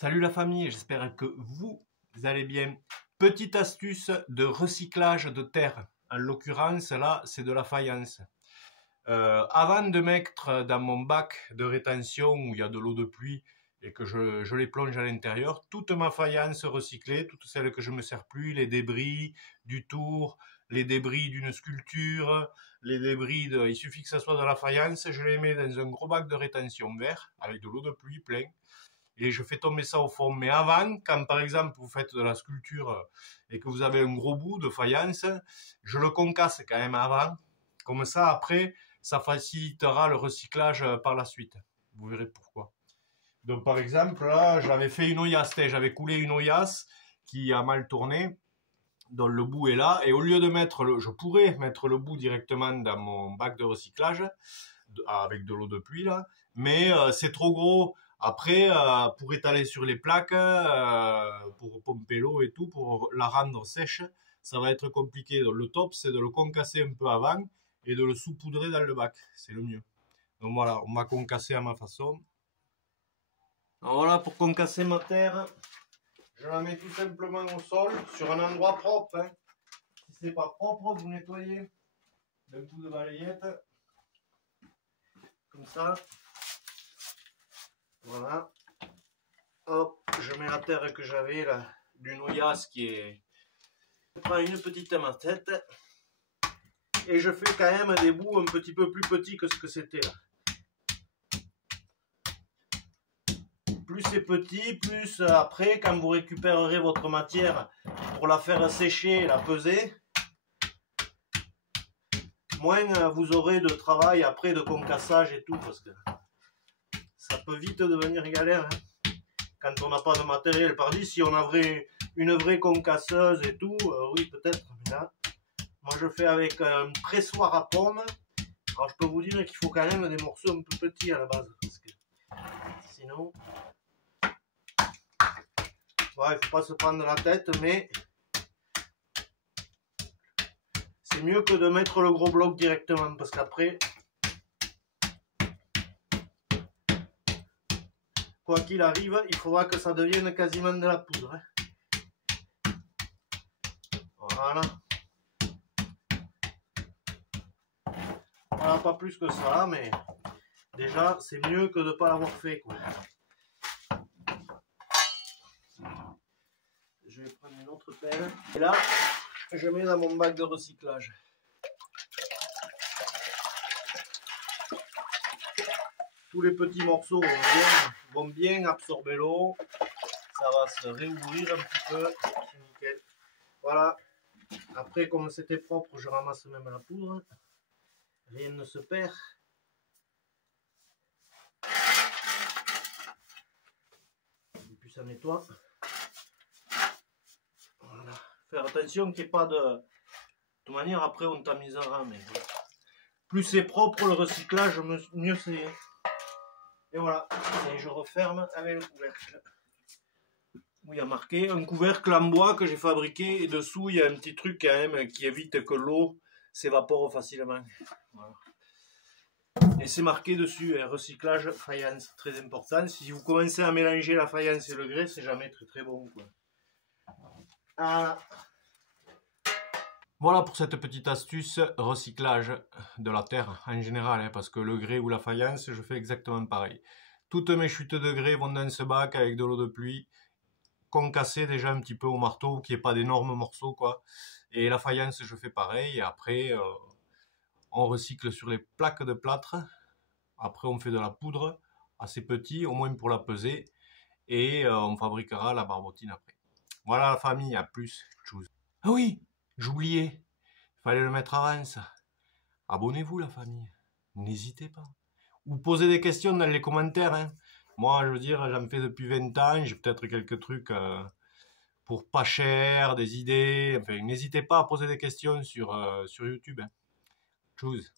Salut la famille, j'espère que vous allez bien. Petite astuce de recyclage de terre. En l'occurrence, là, c'est de la faïence. Avant de mettre dans mon bac de rétention où il y a de l'eau de pluie et que je les plonge à l'intérieur, toute ma faïence recyclée, toutes celles que je ne me sers plus, les débris du tour, les débris d'une sculpture, les débris de... Il suffit que ça soit de la faïence, je les mets dans un gros bac de rétention vert avec de l'eau de pluie plein. Et je fais tomber ça au fond. Mais avant, quand par exemple vous faites de la sculpture et que vous avez un gros bout de faïence, je le concasse quand même avant. Comme ça, après, ça facilitera le recyclage par la suite. Vous verrez pourquoi. Donc par exemple, là, j'avais fait une oyasse, j'avais coulé une oyasse qui a mal tourné, dont le bout est là. Et au lieu de mettre je pourrais mettre le bout directement dans mon bac de recyclage, avec de l'eau de pluie là, mais c'est trop gros. Après, pour étaler sur les plaques, pour pomper l'eau et tout, pour la rendre sèche, ça va être compliqué. Donc le top, c'est de le concasser un peu avant et de le saupoudrer dans le bac. C'est le mieux. Donc voilà, on va concasser à ma façon. Alors voilà, pour concasser ma terre, je la mets tout simplement au sol, sur un endroit propre. Hein. Si c'est pas propre, vous nettoyez d'un coup de balayette. Comme ça. Voilà. Hop, je mets la terre que j'avais là, d'une oyasse qui est... Je prends une petite massette. Et je fais quand même des bouts un petit peu plus petits que ce que c'était là. Plus c'est petit, plus après, quand vous récupérerez votre matière pour la faire sécher et la peser, moins vous aurez de travail après de concassage et tout, parce que ça peut vite devenir galère. Hein. Quand on n'a pas de matériel, pardi, si on avait une vraie concasseuse et tout, oui peut-être, mais là, moi je fais avec un pressoir à pomme. Alors je peux vous dire qu'il faut quand même des morceaux un peu petits à la base, parce que sinon, ouais, il ne faut pas se prendre la tête, mais c'est mieux que de mettre le gros bloc directement, parce qu'après, quoi qu'il arrive, il faudra que ça devienne quasiment de la poudre. Hein. Voilà. Voilà, pas plus que ça, mais déjà, c'est mieux que de ne pas l'avoir fait, quoi. Je vais prendre une autre pelle. Et là, je mets dans mon bac de recyclage. Tous les petits morceaux vont bien absorber l'eau. Ça va se réouvrir un petit peu. C'est nickel. Voilà. Après, comme c'était propre, je ramasse même la poudre. Rien ne se perd. Et puis ça nettoie. Voilà. Faire attention qu'il n'y ait pas de... toute manière, après on tamisera, mais plus c'est propre le recyclage, mieux c'est. Et voilà. Et je referme avec le couvercle. Où il y a marqué un couvercle en bois que j'ai fabriqué et dessous il y a un petit truc quand même qui évite que l'eau s'évapore facilement. Voilà. Et c'est marqué dessus, recyclage faïence, très important. Si vous commencez à mélanger la faïence et le grès, c'est jamais très très bon, quoi. Voilà. Voilà pour cette petite astuce recyclage de la terre en général, hein, parce que le grès ou la faïence, je fais exactement pareil. Toutes mes chutes de grès vont dans ce bac avec de l'eau de pluie, concassé déjà un petit peu au marteau, qu'il n'y ait pas d'énormes morceaux, quoi. Et la faïence, je fais pareil. Et après, on recycle sur les plaques de plâtre. Après, on fait de la poudre assez petit, au moins pour la peser. Et on fabriquera la barbotine après. Voilà la famille, à plus. Tchuss. Ah oui, j'oubliais. Il fallait le mettre avant ça. Abonnez-vous la famille. N'hésitez pas. Ou posez des questions dans les commentaires. Hein. Moi, je veux dire, j'en fais depuis 20 ans. J'ai peut-être quelques trucs pour pas cher, des idées. Enfin, n'hésitez pas à poser des questions sur YouTube. Hein. Tchuss.